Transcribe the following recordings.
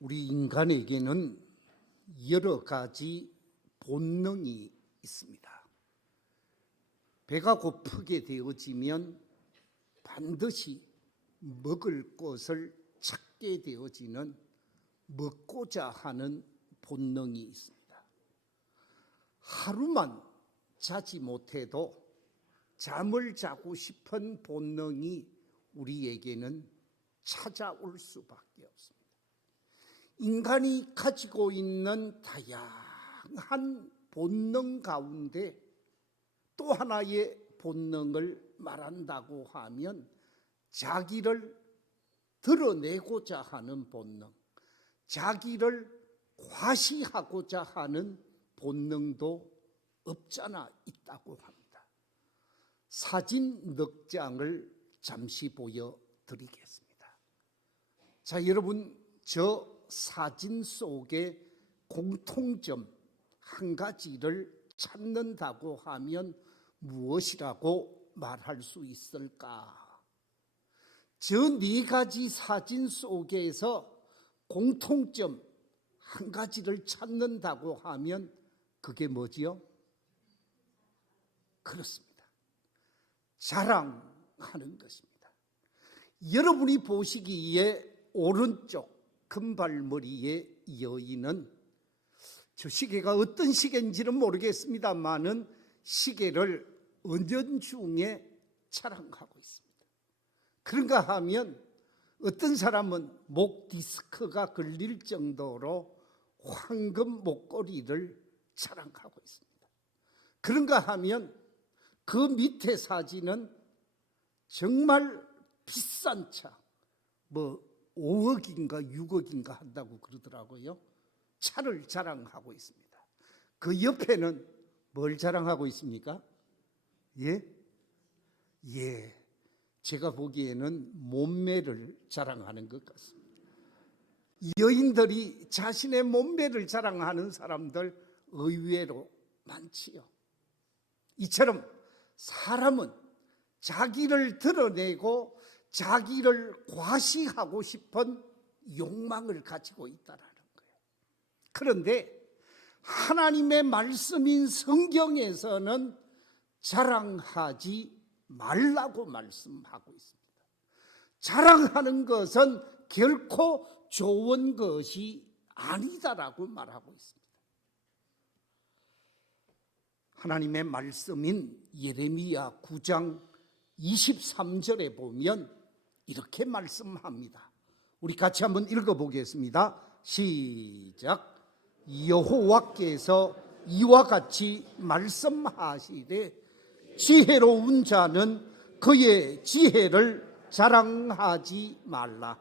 우리 인간에게는 여러 가지 본능이 있습니다. 배가 고프게 되어지면 반드시 먹을 것을 찾게 되어지는 먹고자 하는 본능이 있습니다. 하루만 자지 못해도 잠을 자고 싶은 본능이 우리에게는 찾아올 수밖에 없습니다. 인간이 가지고 있는 다양한 본능 가운데 또 하나의 본능을 말한다고 하면 자기를 드러내고자 하는 본능, 자기를 과시하고자 하는 본능도 없잖아 있다고 합니다. 사진 넉 장을 잠시 보여드리겠습니다. 자, 여러분, 저 사진 속에 공통점 한 가지를 찾는다고 하면 무엇이라고 말할 수 있을까? 저 네 가지 사진 속에서 공통점 한 가지를 찾는다고 하면 그게 뭐지요? 그렇습니다. 자랑하는 것입니다. 여러분이 보시기에 오른쪽 금발머리의 여인은 저 시계가 어떤 시계인지는 모르겠습니다만은 시계를 은연중에 자랑하고 있습니다. 그런가 하면 어떤 사람은 목 디스크가 걸릴 정도로 황금 목걸이를 자랑하고 있습니다. 그런가 하면 그 밑에 사진은 정말 비싼 차, 5억인가 6억인가 한다고 그러더라고요. 차를 자랑하고 있습니다. 그 옆에는 뭘 자랑하고 있습니까? 예? 제가 보기에는 몸매를 자랑하는 것 같습니다. 여인들이 자신의 몸매를 자랑하는 사람들 의외로 많지요. 이처럼 사람은 자기를 드러내고 자기를 과시하고 싶은 욕망을 가지고 있다는 거예요. 그런데 하나님의 말씀인 성경에서는 자랑하지 말라고 말씀하고 있습니다. 자랑하는 것은 결코 좋은 것이 아니다라고 말하고 있습니다. 하나님의 말씀인 예레미야 9장 23절에 보면 이렇게 말씀합니다. 우리 같이 한번 읽어보겠습니다. 시작. 여호와께서 이와 같이 말씀하시되 지혜로운 자는 그의 지혜를 자랑하지 말라.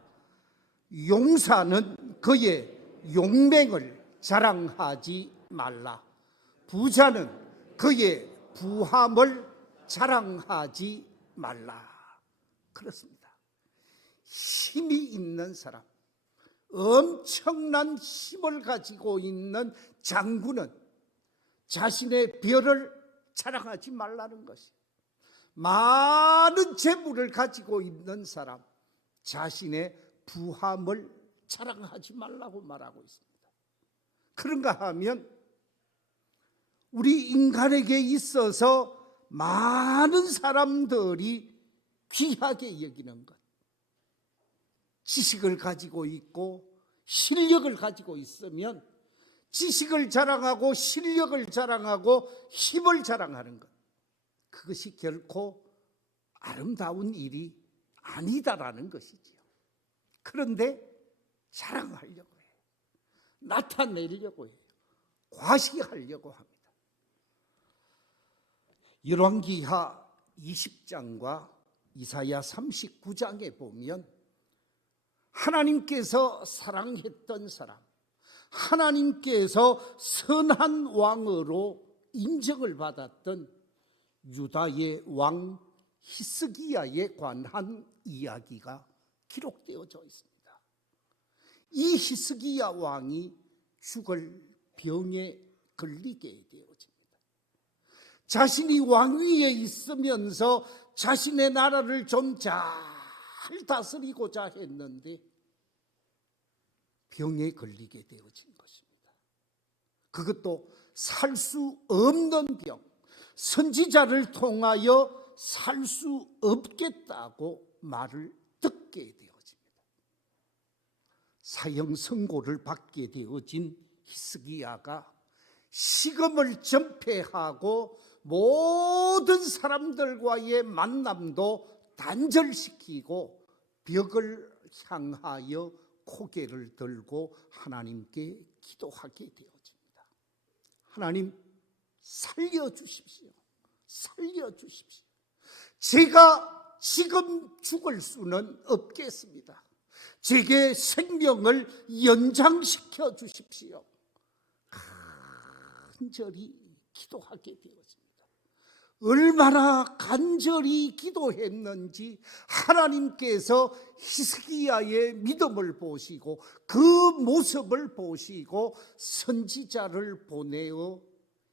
용사는 그의 용맹을 자랑하지 말라. 부자는 그의 부함을 자랑하지 말라. 그렇습니다. 힘이 있는 사람, 엄청난 힘을 가지고 있는 장군은 자신의 별을 자랑하지 말라는 것이, 많은 재물을 가지고 있는 사람 자신의 부함을 자랑하지 말라고 말하고 있습니다. 그런가 하면 우리 인간에게 있어서 많은 사람들이 귀하게 여기는 것, 지식을 가지고 있고 실력을 가지고 있으면 지식을 자랑하고 실력을 자랑하고 힘을 자랑하는 것, 그것이 결코 아름다운 일이 아니다라는 것이지요. 그런데 자랑하려고 해요. 나타내려고 해요. 과시하려고 합니다. 열왕기하 20장과 이사야 39장에 보면 하나님께서 사랑했던 사람, 하나님께서 선한 왕으로 인정을 받았던 유다의 왕 히스기야에 관한 이야기가 기록되어져 있습니다. 이 히스기야 왕이 죽을 병에 걸리게 되어집니다. 자신이 왕위에 있으면서 자신의 나라를 좀 잘 다스리고자 했는데 병에 걸리게 되어진 것입니다. 그것도 살 수 없는 병, 선지자를 통하여 살 수 없겠다고 말을 듣게 되어집니다. 사형 선고를 받게 되어진 히스기야가 식음을 전폐하고 모든 사람들과의 만남도 단절시키고 벽을 향하여 고개를 들고 하나님께 기도하게 되어집니다. 하나님, 살려주십시오. 살려주십시오. 제가 지금 죽을 수는 없겠습니다. 제게 생명을 연장시켜 주십시오. 간절히 기도하게 되어집니다. 얼마나 간절히 기도했는지 하나님께서 히스기야의 믿음을 보시고 그 모습을 보시고 선지자를 보내어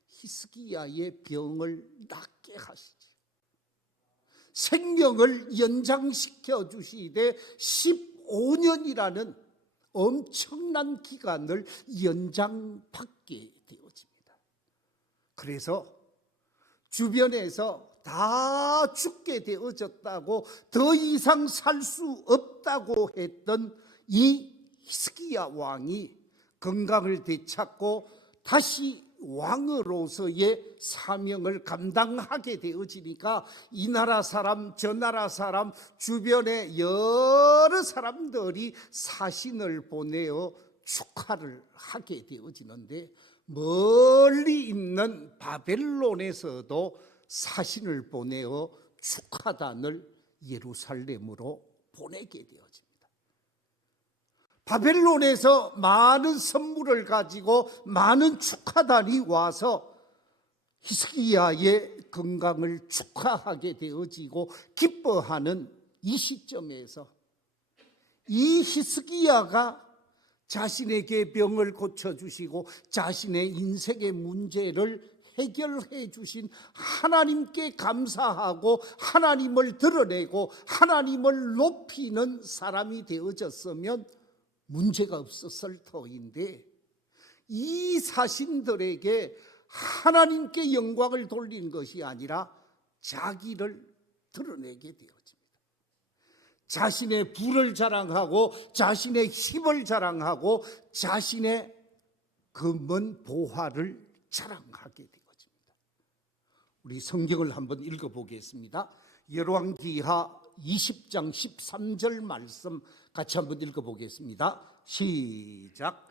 히스기야의 병을 낫게 하시죠. 생명을 연장시켜 주시되 15년이라는 엄청난 기간을 연장받게 되어집니다. 그래서 주변에서 다 죽게 되어졌다고, 더 이상 살 수 없다고 했던 이 히스기야 왕이 건강을 되찾고 다시 왕으로서의 사명을 감당하게 되어지니까 이 나라 사람 저 나라 사람 주변에 여러 사람들이 사신을 보내어 축하를 하게 되어지는데, 멀리 있는 바벨론에서도 사신을 보내어 축하단을 예루살렘으로 보내게 되어집니다. 바벨론에서 많은 선물을 가지고 많은 축하단이 와서 히스기야의 건강을 축하하게 되어지고 기뻐하는 이 시점에서 이 히스기야가 자신에게 병을 고쳐주시고 자신의 인생의 문제를 해결해 주신 하나님께 감사하고 하나님을 드러내고 하나님을 높이는 사람이 되어졌으면 문제가 없었을 터인데, 이 사신들에게 하나님께 영광을 돌린 것이 아니라 자기를 드러내게 되어집니다. 자신의 부를 자랑하고 자신의 힘을 자랑하고 자신의 검은 보화를 자랑하게 되어집니다. 우리 성경을 한번 읽어보겠습니다. 열왕기하 20장 13절 말씀 같이 한번 읽어보겠습니다. 시작.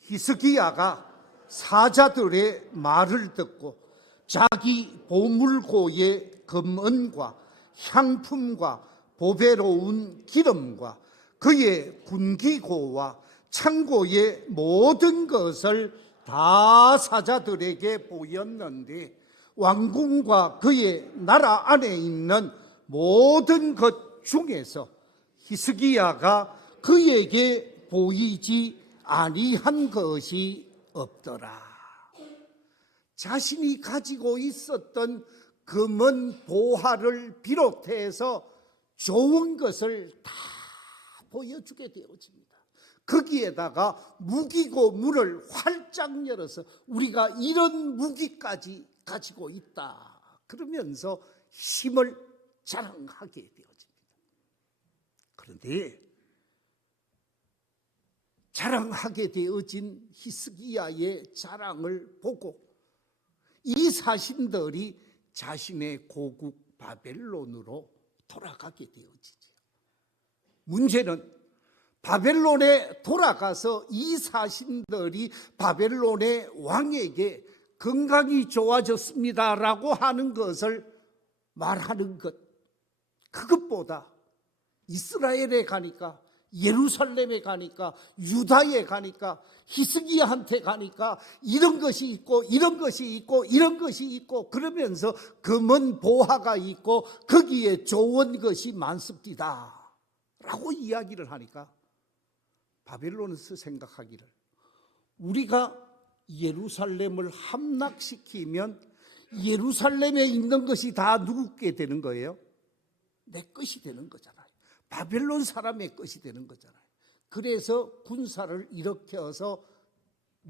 히스기야가 사자들의 말을 듣고 자기 보물고의 금은과 향품과 보배로운 기름과 그의 군기고와 창고의 모든 것을 다 사자들에게 보였는데, 왕궁과 그의 나라 안에 있는 모든 것 중에서 히스기야가 그에게 보이지 아니한 것이 없더라. 자신이 가지고 있었던 금은 보화를 비롯해서 좋은 것을 다 보여주게 되어집니다. 거기에다가 무기고 문을 활짝 열어서 우리가 이런 무기까지 가지고 있다 그러면서 힘을 자랑하게 되어집니다. 그런데 자랑하게 되어진 히스기야의 자랑을 보고 이 사신들이 자신의 고국 바벨론으로 돌아가게 되어지죠. 문제는 바벨론에 돌아가서 이 사신들이 바벨론의 왕에게 건강이 좋아졌습니다라고 하는 것을 말하는 것, 그것보다 이스라엘에 가니까, 예루살렘에 가니까, 유다에 가니까, 히스기야한테 가니까 이런 것이 있고 이런 것이 있고 이런 것이 있고 그러면서 금은 보화가 있고 거기에 좋은 것이 많습니다 라고 이야기를 하니까 바벨론에서 생각하기를, 우리가 예루살렘을 함락시키면 예루살렘에 있는 것이 다 누구께 되는 거예요? 내 것이 되는 거잖아요. 바벨론 사람의 것이 되는 거잖아요. 그래서 군사를 일으켜서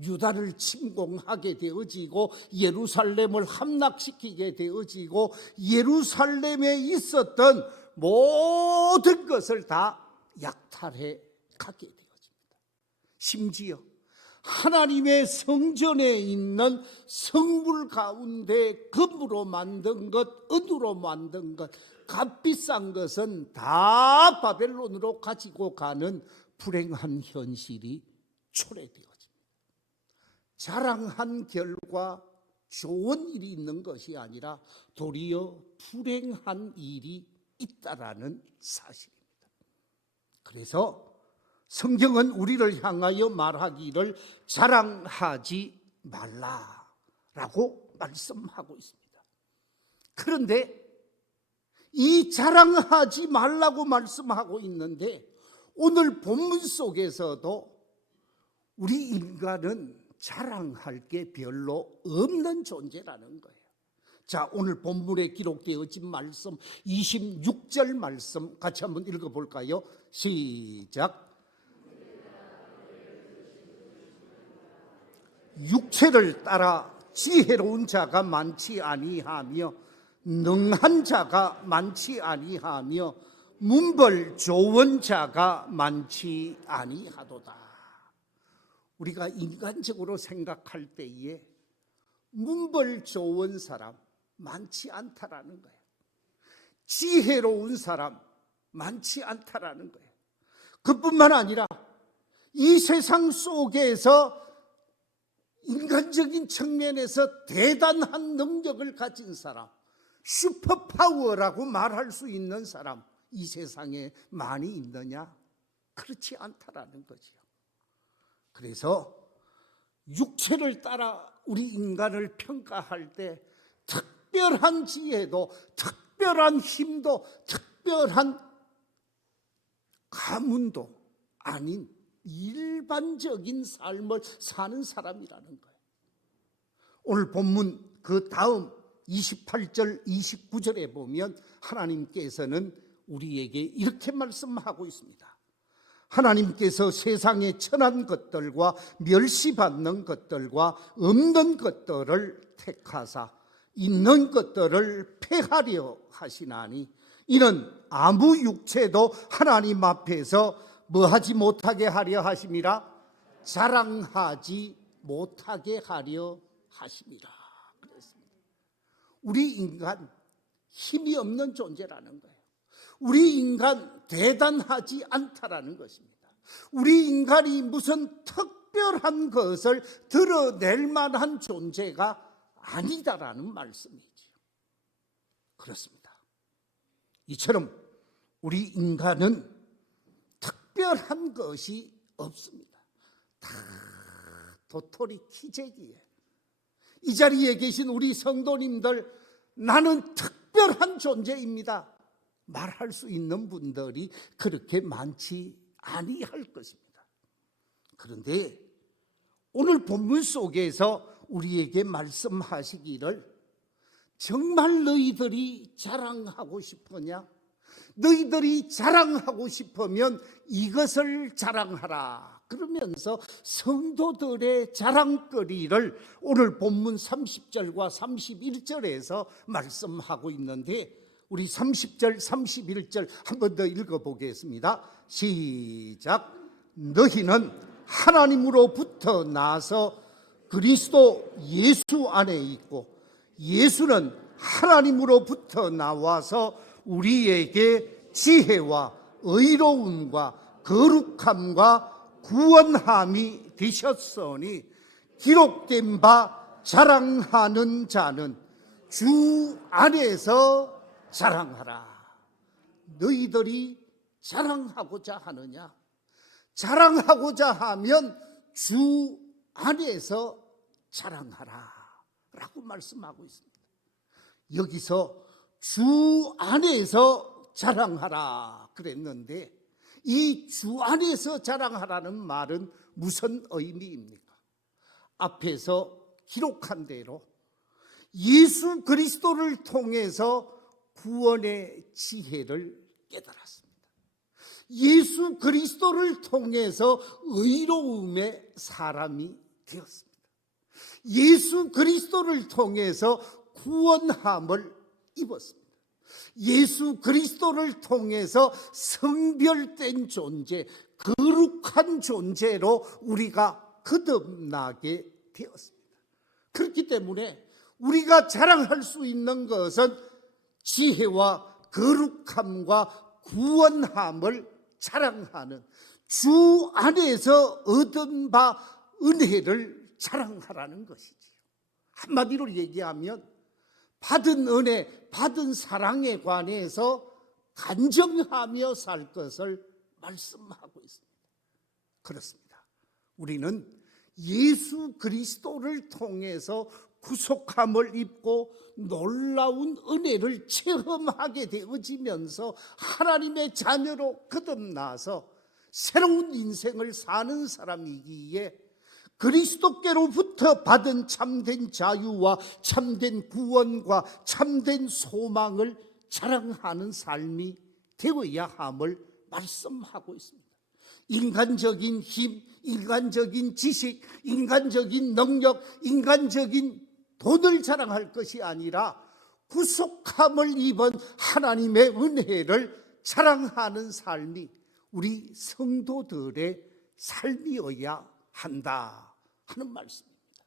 유다를 침공하게 되어지고 예루살렘을 함락시키게 되어지고 예루살렘에 있었던 모든 것을 다 약탈해 가게 되어집니다. 심지어 하나님의 성전에 있는 성물 가운데 금으로 만든 것, 은으로 만든 것, 값비싼 것은 다 바벨론으로 가지고 가는 불행한 현실이 초래되어집니다. 자랑한 결과 좋은 일이 있는 것이 아니라 도리어 불행한 일이 있다라는 사실입니다. 그래서 성경은 우리를 향하여 말하기를 자랑하지 말라라고 말씀하고 있습니다. 그런데 이 자랑하지 말라고 말씀하고 있는데 오늘 본문 속에서도 우리 인간은 자랑할 게 별로 없는 존재라는 거예요. 자, 오늘 본문에 기록되어진 말씀 26절 말씀 같이 한번 읽어볼까요? 시작. 육체를 따라 지혜로운 자가 많지 아니하며 능한 자가 많지 아니하며 문벌 좋은 자가 많지 아니하도다. 우리가 인간적으로 생각할 때에 문벌 좋은 사람 많지 않다라는 거예요. 지혜로운 사람 많지 않다라는 거예요. 그뿐만 아니라 이 세상 속에서 인간적인 측면에서 대단한 능력을 가진 사람, 슈퍼파워라고 말할 수 있는 사람, 이 세상에 많이 있느냐? 그렇지 않다라는 거죠. 그래서 육체를 따라 우리 인간을 평가할 때 특별한 지혜도, 특별한 힘도, 특별한 가문도 아닌 일반적인 삶을 사는 사람이라는 거예요. 오늘 본문 그 다음 28절, 29절에 보면 하나님께서는 우리에게 이렇게 말씀하고 있습니다. 하나님께서 세상의 천한 것들과 멸시받는 것들과 없는 것들을 택하사 있는 것들을 폐하려 하시나니 이는 아무 육체도 하나님 앞에서 뭐하지 못하게 하려 하심이라? 자랑하지 못하게 하려 하심이라 그랬습니다. 우리 인간 힘이 없는 존재라는 거예요. 우리 인간 대단하지 않다라는 것입니다. 우리 인간이 무슨 특별한 것을 드러낼 만한 존재가 아니다라는 말씀이죠. 그렇습니다. 이처럼 우리 인간은 특별한 것이 없습니다. 다 도토리 키재기에 이 자리에 계신 우리 성도님들, 나는 특별한 존재입니다 말할 수 있는 분들이 그렇게 많지 아니할 것입니다. 그런데 오늘 본문 속에서 우리에게 말씀하시기를 정말 너희들이 자랑하고 싶으냐? 너희들이 자랑하고 싶으면 이것을 자랑하라 그러면서 성도들의 자랑거리를 오늘 본문 30절과 31절에서 말씀하고 있는데 우리 30절, 31절 한 번 더 읽어보겠습니다. 시작. 너희는 하나님으로부터 나서 그리스도 예수 안에 있고 예수는 하나님으로부터 나와서 우리에게 지혜와 의로움과 거룩함과 구원함이 되셨으니 기록된 바 자랑하는 자는 주 안에서 자랑하라. 너희들이 자랑하고자 하느냐? 자랑하고자 하면 주 안에서 자랑하라 라고 말씀하고 있습니다. 여기서 주 안에서 자랑하라 그랬는데 이 주 안에서 자랑하라는 말은 무슨 의미입니까? 앞에서 기록한 대로 예수 그리스도를 통해서 구원의 지혜를 깨달았습니다. 예수 그리스도를 통해서 의로움의 사람이 되었습니다. 예수 그리스도를 통해서 구원함을 입었습니다. 예수 그리스도를 통해서 성별된 존재, 거룩한 존재로 우리가 거듭나게 되었습니다. 그렇기 때문에 우리가 자랑할 수 있는 것은 지혜와 거룩함과 구원함을 자랑하는, 주 안에서 얻은 바 은혜를 자랑하라는 것이지요. 한마디로 얘기하면 받은 은혜, 받은 사랑에 관해서 간증하며 살 것을 말씀하고 있습니다. 그렇습니다. 우리는 예수 그리스도를 통해서 구속함을 입고 놀라운 은혜를 체험하게 되어지면서 하나님의 자녀로 거듭나서 새로운 인생을 사는 사람이기에 그리스도께로부터 받은 참된 자유와 참된 구원과 참된 소망을 자랑하는 삶이 되어야 함을 말씀하고 있습니다. 인간적인 힘, 인간적인 지식, 인간적인 능력, 인간적인 돈을 자랑할 것이 아니라 구속함을 입은 하나님의 은혜를 자랑하는 삶이 우리 성도들의 삶이어야 한다 하는 말씀입니다.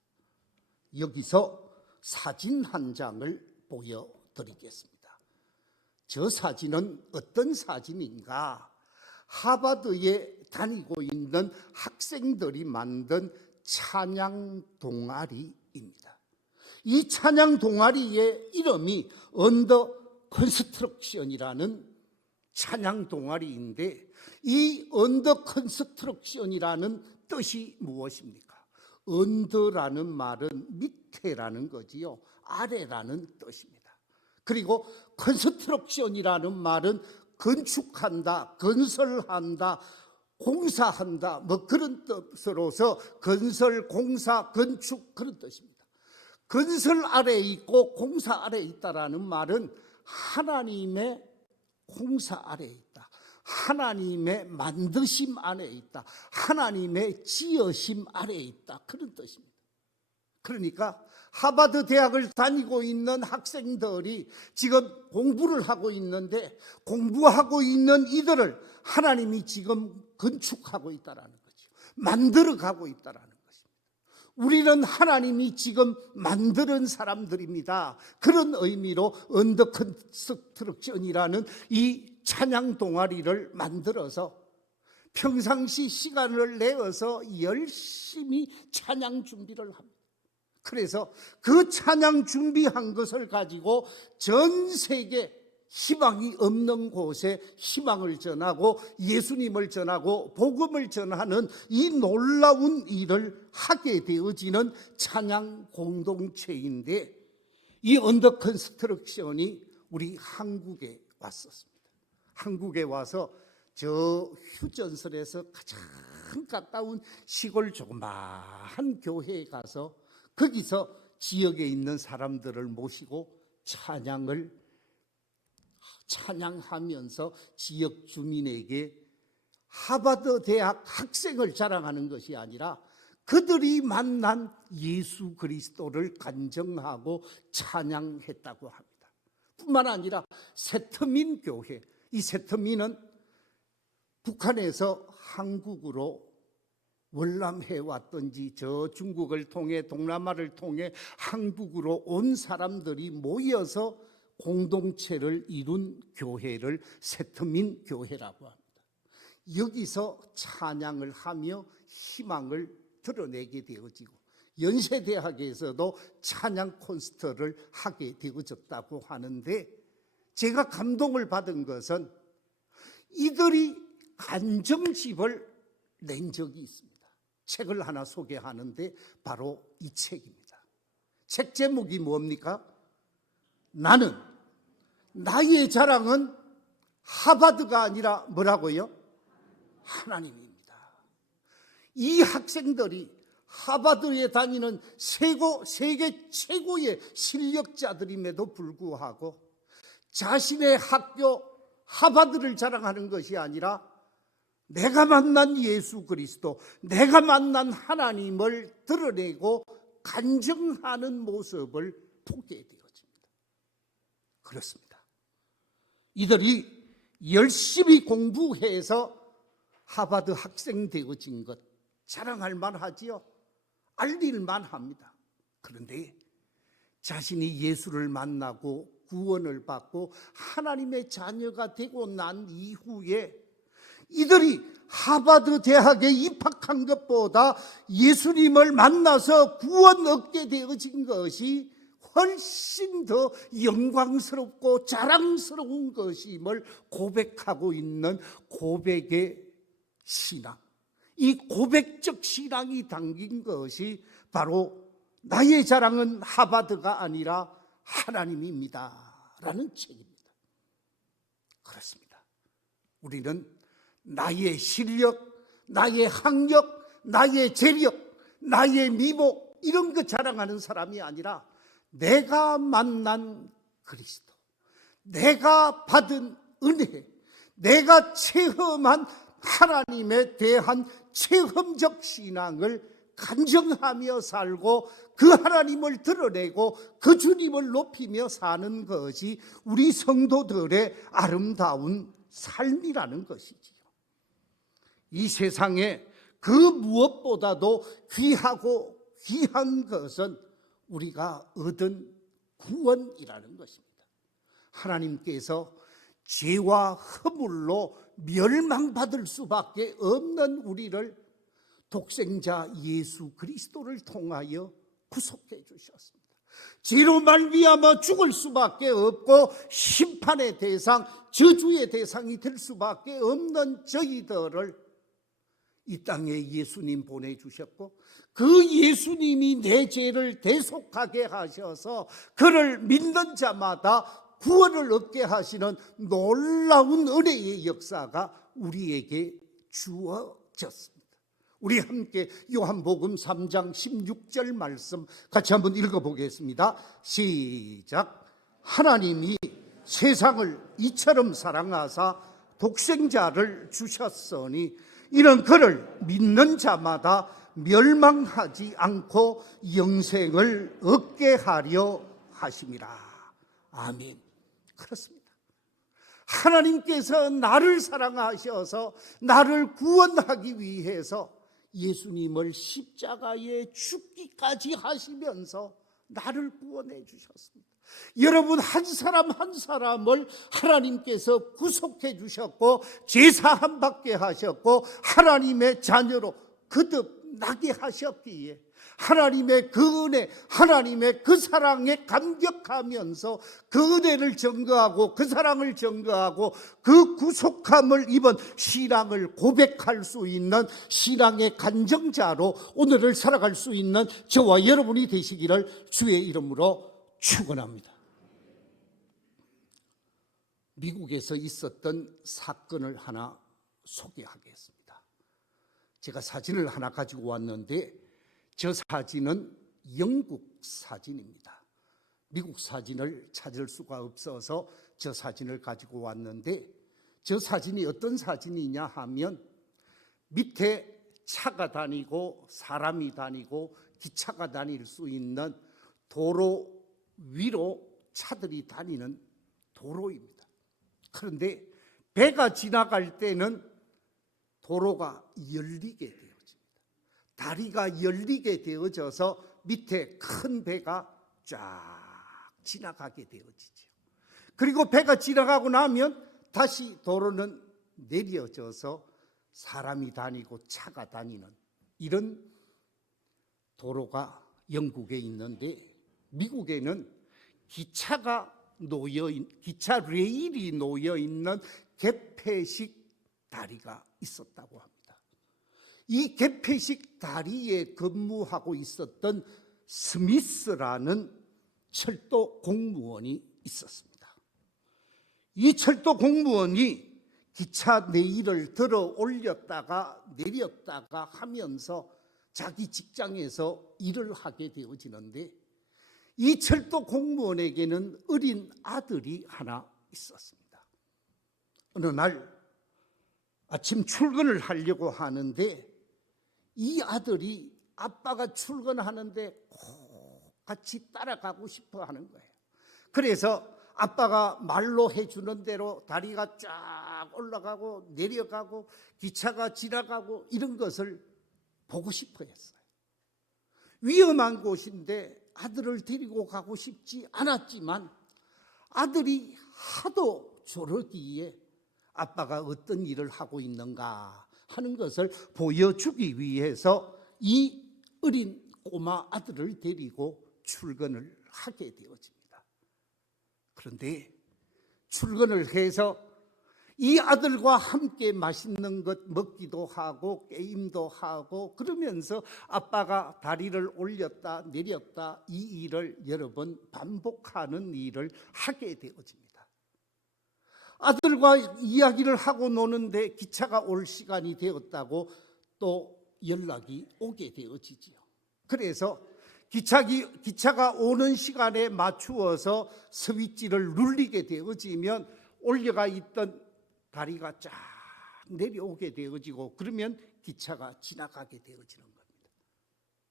여기서 사진 한 장을 보여드리겠습니다. 저 사진은 어떤 사진인가? 하버드에 다니고 있는 학생들이 만든 찬양 동아리입니다. 이 찬양 동아리의 이름이 언더 컨스트럭션이라는 찬양 동아리인데, 이 언더 컨스트럭션이라는 뜻이 무엇입니까? 언더라는 말은 밑에라는 거지요, 아래라는 뜻입니다. 그리고 컨스트럭션이라는 말은 건축한다, 건설한다, 공사한다, 뭐 그런 뜻으로서 건설, 공사, 건축 그런 뜻입니다. 건설 아래에 있고 공사 아래에 있다라는 말은 하나님의 공사 아래에 있다, 하나님의 만드심 안에 있다, 하나님의 지으심 아래에 있다, 그런 뜻입니다. 그러니까 하버드 대학을 다니고 있는 학생들이 지금 공부를 하고 있는데, 공부하고 있는 이들을 하나님이 지금 건축하고 있다라는 거죠. 만들어가고 있다라는 것입니다. 우리는 하나님이 지금 만드는 사람들입니다. 그런 의미로 언더 컨스트럭션이라는 이 찬양 동아리를 만들어서 평상시 시간을 내어서 열심히 찬양 준비를 합니다. 그래서 그 찬양 준비한 것을 가지고 전 세계 희망이 없는 곳에 희망을 전하고 예수님을 전하고 복음을 전하는 이 놀라운 일을 하게 되어지는 찬양 공동체인데, 이 언더 컨스트럭션이 우리 한국에 왔었습니다. 한국에 와서 저 휴전선에서 가장 가까운 시골 조그마한 교회에 가서 거기서 지역에 있는 사람들을 모시고 찬양하면서 지역 주민에게 하버드 대학 학생을 자랑하는 것이 아니라 그들이 만난 예수 그리스도를 간증하고 찬양했다고 합니다. 뿐만 아니라 세터민 교회, 이 세터민은 북한에서 한국으로 월남해 왔던지 저 중국을 통해 동남아를 통해 한국으로 온 사람들이 모여서 공동체를 이룬 교회를 세터민 교회라고 합니다. 여기서 찬양을 하며 희망을 드러내게 되어지고, 연세대학에서도 찬양 콘서트를 하게 되어졌다고 하는데, 제가 감동을 받은 것은 이들이 간증집을 낸 적이 있습니다. 책을 하나 소개하는데 바로 이 책입니다. 책 제목이 뭡니까? 나의 자랑은 하버드가 아니라 뭐라고요? 하나님입니다. 이 학생들이 하버드에 다니는 세계 최고의 실력자들임에도 불구하고 자신의 학교 하버드를 자랑하는 것이 아니라 내가 만난 예수 그리스도, 내가 만난 하나님을 드러내고 간증하는 모습을 보게 되어집니다. 그렇습니다. 이들이 열심히 공부해서 하버드 학생 되어진 것 자랑할 만하지요. 알릴 만합니다. 그런데 자신이 예수를 만나고 구원을 받고 하나님의 자녀가 되고 난 이후에 이들이 하버드 대학에 입학한 것보다 예수님을 만나서 구원 얻게 되어진 것이 훨씬 더 영광스럽고 자랑스러운 것임을 고백하고 있는 고백의 신앙. 이 고백적 신앙이 담긴 것이 바로 나의 자랑은 하버드가 아니라 하나님입니다 라는 책입니다. 그렇습니다. 우리는 나의 실력, 나의 학력, 나의 재력, 나의 미모 이런 거 자랑하는 사람이 아니라 내가 만난 그리스도, 내가 받은 은혜, 내가 체험한 하나님에 대한 체험적 신앙을 간증하며 살고 그 하나님을 드러내고 그 주님을 높이며 사는 것이 우리 성도들의 아름다운 삶이라는 것이지요. 이 세상에 그 무엇보다도 귀하고 귀한 것은 우리가 얻은 구원이라는 것입니다. 하나님께서 죄와 허물로 멸망받을 수밖에 없는 우리를 독생자 예수 그리스도를 통하여 구속해 주셨습니다. 죄로 말미암아 죽을 수밖에 없고 심판의 대상, 저주의 대상이 될 수밖에 없는 저희들을 이 땅에 예수님 보내주셨고 그 예수님이 내 죄를 대속하게 하셔서 그를 믿는 자마다 구원을 얻게 하시는 놀라운 은혜의 역사가 우리에게 주어졌습니다. 우리 함께 요한복음 3장 16절 말씀 같이 한번 읽어보겠습니다. 시작. 하나님이 세상을 이처럼 사랑하사 독생자를 주셨으니 이는 그를 믿는 자마다 멸망하지 않고 영생을 얻게 하려 하심이라. 아멘. 그렇습니다. 하나님께서 나를 사랑하셔서 나를 구원하기 위해서 예수님을 십자가에 죽기까지 하시면서 나를 구원해 주셨습니다. 여러분 한 사람 한 사람을 하나님께서 구속해 주셨고 제사함 받게 하셨고 하나님의 자녀로 거듭나게 하셨기에 하나님의 그 은혜, 하나님의 그 사랑에 감격하면서 그 은혜를 증거하고 그 사랑을 증거하고 그 구속함을 입은 신앙을 고백할 수 있는 신앙의 간증자로 오늘을 살아갈 수 있는 저와 여러분이 되시기를 주의 이름으로 축원합니다. 미국에서 있었던 사건을 하나 소개하겠습니다. 제가 사진을 하나 가지고 왔는데 저 사진은 영국 사진입니다. 미국 사진을 찾을 수가 없어서 저 사진을 가지고 왔는데 저 사진이 어떤 사진이냐 하면 밑에 차가 다니고 사람이 다니고 기차가 다닐 수 있는 도로 위로 차들이 다니는 도로입니다. 그런데 배가 지나갈 때는 도로가 열리게 돼요. 다리가 열리게 되어져서 밑에 큰 배가 쫙 지나가게 되어지죠. 그리고 배가 지나가고 나면 다시 도로는 내려져서 사람이 다니고 차가 다니는 이런 도로가 영국에 있는데 미국에는 기차 레일이 놓여 있는 개폐식 다리가 있었다고 합니다. 이 개폐식 다리에 근무하고 있었던 스미스라는 철도 공무원이 있었습니다. 이 철도 공무원이 기차 레일을 들어 올렸다가 내렸다가 하면서 자기 직장에서 일을 하게 되어지는데 이 철도 공무원에게는 어린 아들이 하나 있었습니다. 어느 날 아침 출근을 하려고 하는데 이 아들이 아빠가 출근하는데 꼭 같이 따라가고 싶어 하는 거예요. 그래서 아빠가 말로 해주는 대로 다리가 쫙 올라가고 내려가고 기차가 지나가고 이런 것을 보고 싶어 했어요. 위험한 곳인데 아들을 데리고 가고 싶지 않았지만 아들이 하도 저러기에 아빠가 어떤 일을 하고 있는가 하는 것을 보여주기 위해서 이 어린 꼬마 아들을 데리고 출근을 하게 되어집니다. 그런데 출근을 해서 이 아들과 함께 맛있는 것 먹기도 하고 게임도 하고 그러면서 아빠가 다리를 올렸다 내렸다 이 일을 여러 번 반복하는 일을 하게 되어집니다. 아들과 이야기를 하고 노는데 기차가 올 시간이 되었다고 또 연락이 오게 되어지지요. 그래서 기차가 오는 시간에 맞추어서 스위치를 누르게 되어지면 올려가 있던 다리가 쫙 내려오게 되어지고 그러면 기차가 지나가게 되어지는 겁니다.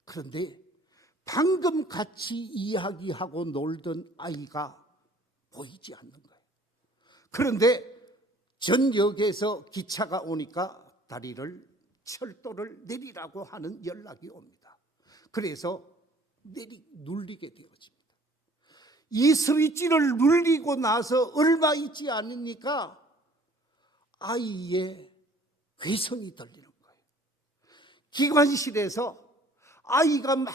그런데 방금 같이 이야기하고 놀던 아이가 보이지 않는 거예요. 그런데 전역에서 기차가 오니까 철도를 내리라고 하는 연락이 옵니다. 그래서 눌리게 되어집니다. 이 스위치를 눌리고 나서 얼마 있지 않으니까 아이의 괴성이 들리는 거예요. 기관실에서 아이가 막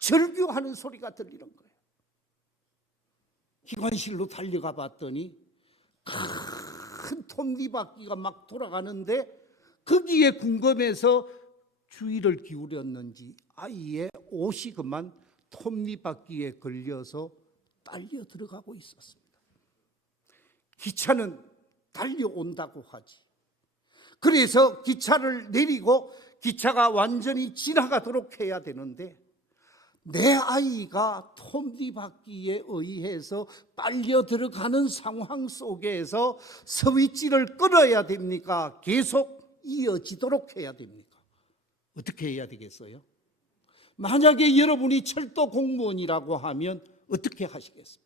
절규하는 소리가 들리는 거예요. 기관실로 달려가 봤더니 큰 톱니바퀴가 막 돌아가는데 거기에 궁금해서 주의를 기울였는지 아이의 옷이 그만 톱니바퀴에 걸려서 딸려 들어가고 있었습니다. 기차는 달려온다고 하지. 그래서 기차를 내리고 기차가 완전히 지나가도록 해야 되는데 내 아이가 톱니바퀴에 의해서 빨려 들어가는 상황 속에서 스위치를 끊어야 됩니까? 계속 이어지도록 해야 됩니까? 어떻게 해야 되겠어요? 만약에 여러분이 철도 공무원이라고 하면 어떻게 하시겠습니까?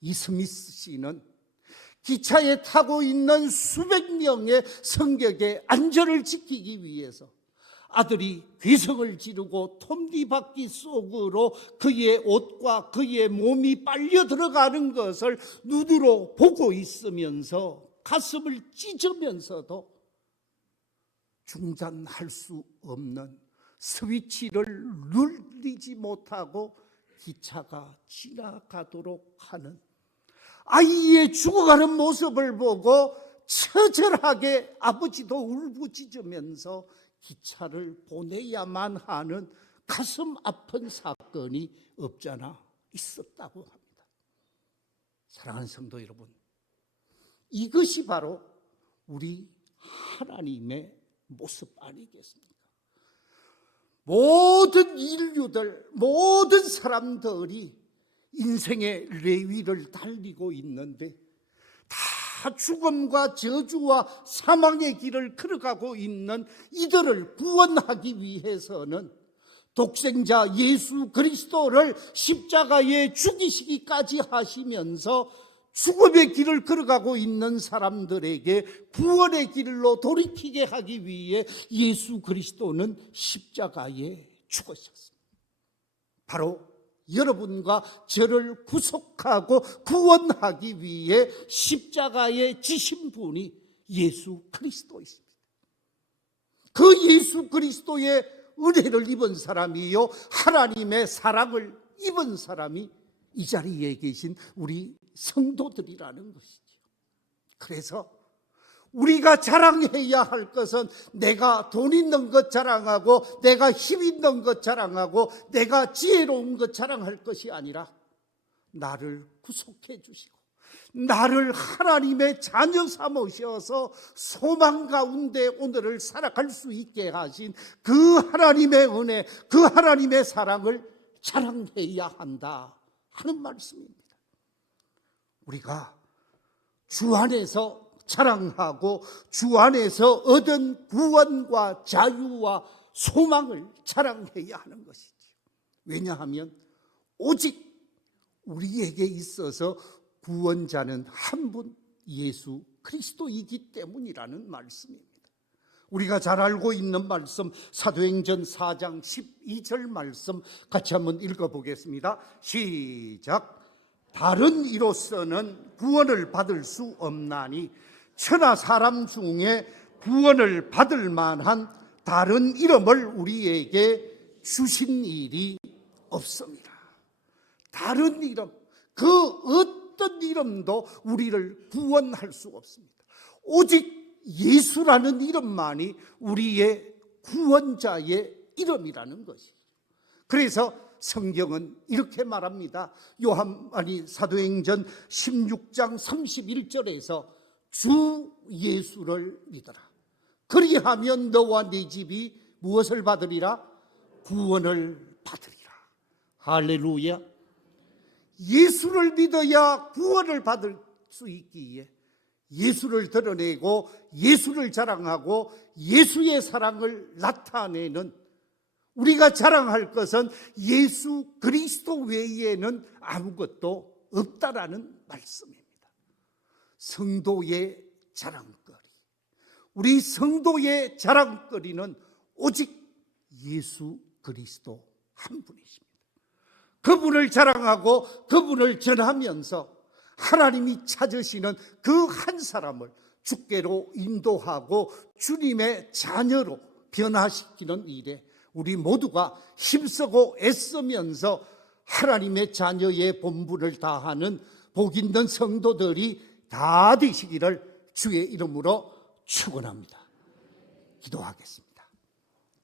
이 스미스 씨는 기차에 타고 있는 수백 명의 승객의 안전을 지키기 위해서 아들이 괴성을 지르고 톱니바퀴 속으로 그의 옷과 그의 몸이 빨려 들어가는 것을 눈으로 보고 있으면서 가슴을 찢으면서도 중단할 수 없는 스위치를 누르지 못하고 기차가 지나가도록 하는 아이의 죽어가는 모습을 보고 처절하게 아버지도 울부짖으면서 기차를 보내야만 하는 가슴 아픈 사건이 없잖아 있었다고 합니다. 사랑하는 성도 여러분, 이것이 바로 우리 하나님의 모습 아니겠습니까? 모든 인류들, 모든 사람들이 인생의 레위를 달리고 있는데 다 죽음과 저주와 사망의 길을 걸어가고 있는 이들을 구원하기 위해서는 독생자 예수 그리스도를 십자가에 죽이시기까지 하시면서 죽음의 길을 걸어가고 있는 사람들에게 구원의 길로 돌이키게 하기 위해 예수 그리스도는 십자가에 죽으셨습니다. 바로 여러분과 저를 구속하고 구원하기 위해 십자가에 지신 분이 예수 그리스도이십니다. 그 예수 그리스도의 은혜를 입은 사람이요 하나님의 사랑을 입은 사람이 이 자리에 계신 우리 성도들이라는 것이죠. 그래서 우리가 자랑해야 할 것은 내가 돈 있는 것 자랑하고 내가 힘 있는 것 자랑하고 내가 지혜로운 것 자랑할 것이 아니라 나를 구속해 주시고 나를 하나님의 자녀 삼으셔서 소망 가운데 오늘을 살아갈 수 있게 하신 그 하나님의 은혜, 그 하나님의 사랑을 자랑해야 한다 하는 말씀입니다. 우리가 주 안에서 자랑하고 주 안에서 얻은 구원과 자유와 소망을 자랑해야 하는 것이죠. 왜냐하면 오직 우리에게 있어서 구원자는 한 분, 예수 그리스도이기 때문이라는 말씀입니다. 우리가 잘 알고 있는 말씀, 사도행전 4장 12절 말씀 같이 한번 읽어보겠습니다. 시작. 다른 이로서는 구원을 받을 수 없나니 천하 사람 중에 구원을 받을 만한 다른 이름을 우리에게 주신 일이 없습니다. 다른 이름, 그 어떤 이름도 우리를 구원할 수 없습니다. 오직 예수라는 이름만이 우리의 구원자의 이름이라는 것이죠. 그래서 성경은 이렇게 말합니다. 사도행전 16장 31절에서 주 예수를 믿어라. 그리하면 너와 네 집이 무엇을 받으리라? 구원을 받으리라. 할렐루야. 예수를 믿어야 구원을 받을 수 있기에 예수를 드러내고 예수를 자랑하고 예수의 사랑을 나타내는, 우리가 자랑할 것은 예수 그리스도 외에는 아무것도 없다라는 말씀입니다. 성도의 자랑거리, 우리 성도의 자랑거리는 오직 예수 그리스도 한 분이십니다. 그분을 자랑하고 그분을 전하면서 하나님이 찾으시는 그 한 사람을 주께로 인도하고 주님의 자녀로 변화시키는 일에 우리 모두가 힘쓰고 애쓰면서 하나님의 자녀의 본분을 다하는 복 있는 성도들이 다 되시기를 주의 이름으로 축원합니다. 기도하겠습니다.